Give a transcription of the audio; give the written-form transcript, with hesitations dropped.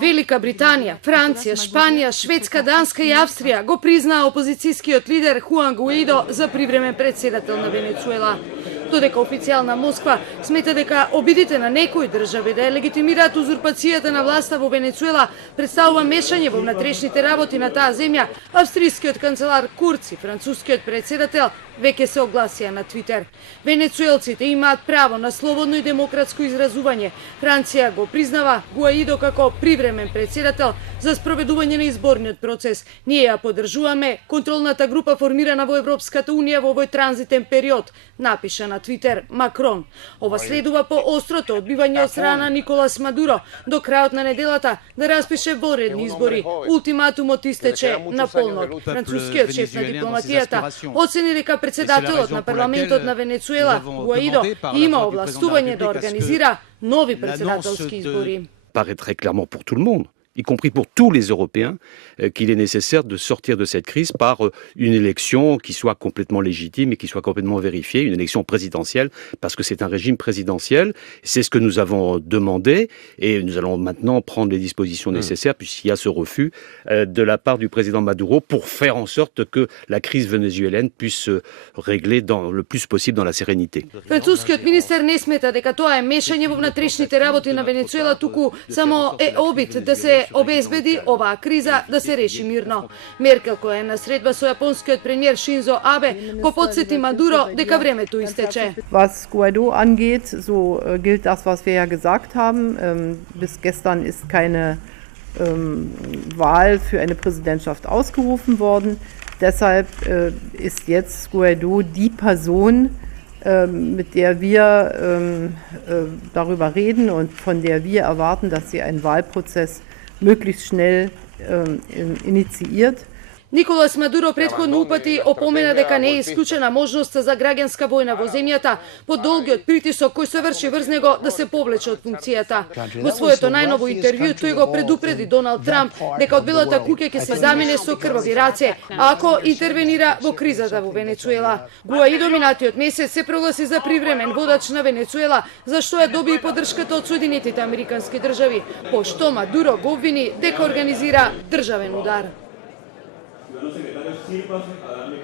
Велика Британија, Франција, Шпанија, Шведска, Данска и Австрија го признаа опозицијскиот лидер Хуан Гуаидо за привремен председател на Венецуела. Додека официјална Москва смета дека обидите на некои држави да ја легитимираат узурпацијата на власта во Венецуела представува мешање во внатрешните работи на таа земја, австрискиот канцелар Курц и францускиот председател веќе се огласија на Твитер. Венецуелците имаат право на слободно и демократско изразување. Франција го признава Гуаидо како привремен председател за спроведување на изборниот процес. Ние ја поддржуваме контролната група формирана во Европската унија во овој транзитен период, напиша на Твитер Макрон. Ова следува по острото одбивање од страна Николас Мадуро до крајот на неделата да распише воредни избори. Ултиматумот истече на полнок. Францускиот шеф на дипломатијата оцени дека председателот на парламентот на Венецуела, Гуаидо, има овластување да организира нови председателски избори. Paraît très clairement pour tout le monde, y compris pour tous les Européens, qu'il est nécessaire de sortir de cette crise par une élection qui soit complètement légitime et qui soit complètement vérifiée, une élection présidentielle, parce que c'est un régime présidentiel. C'est ce que nous avons demandé et nous allons maintenant prendre les dispositions nécessaires puisqu'il y a ce refus de la part du président Maduro pour faire en sorte que la crise vénézuélienne puisse se régler le plus possible dans la sérénité. Францускиот министер не смета дека тоа е мешање во внатрешните работи на Венецуела, туку само е обид да се обезбеди оваа криза да се реши мирно. Меркел, која е на средба со јапонскиот премиер Шинзо Абе, го подсети Мадуро дека времето истече. Was Guaido angeht, so gilt das, was wir ja gesagt haben. Bis gestern ist keine Wahl für eine Präsidentschaft ausgerufen worden. Deshalb ist jetzt Guaido die Person, mit der wir darüber reden und von der wir erwarten, dass sie einen Wahlprozess möglichst schnell initiiert. Николас Мадуро претходно упати опомена дека не е исклучена можноста за граѓанска војна во земјата по долгиот притисок кој се врши врз него да се повлече од функцијата. Во своето најново интервју тој го предупреди Доналд Трамп дека од Белата куќа ќе се замине со крвави раце ако интервенира во кризата во Венецуела. Гуаидо минатиот месец се прогласи за привремен водач на Венецуела, за што ја доби и поддршката од Соединетите Американски држави, пошто Мадуро го обвини дека организира државен удар. Los secretarios sirvan a darle